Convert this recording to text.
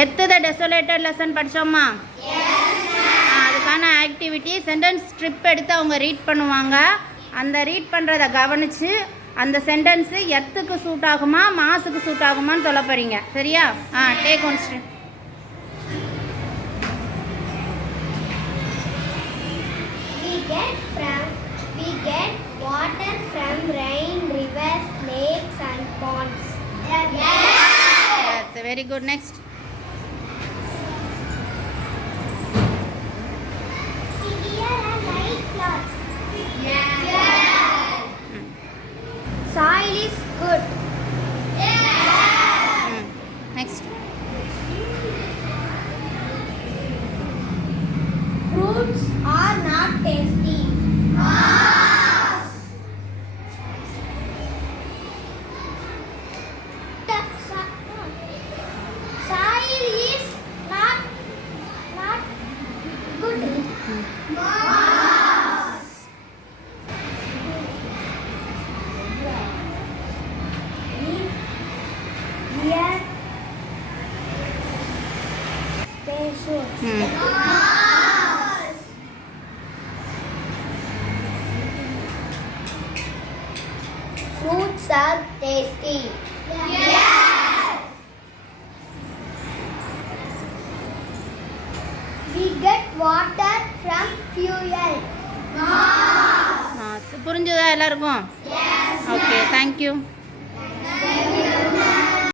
எர்த் த டெசோலேட்டட் லெசன் படித்தோமா? அதுக்கான ஆக்டிவிட்டி சென்டென்ஸ் ஸ்ட்ரிப் எடுத்து அவங்க ரீட் பண்ணுவாங்க. அந்த ரீட் பண்ணுறதை கவனித்து அந்த சென்டென்ஸு எர்த்துக்கு சூட் ஆகுமா மாஸுக்கு சூட் ஆகுமான்னு சொல்ல போகிறீங்க. சரியா? Take one strip. We get water from rain, rivers, lakes and ponds. Yes, very good. Next. Here are light clouds. Soil is good. Next. Fruits are not tasty. Soil is not good. Here spacious. Fruits are tasty. We get water from fuel. புரிஞ்சுதா எல்லாருக்கும்? Okay, thank you.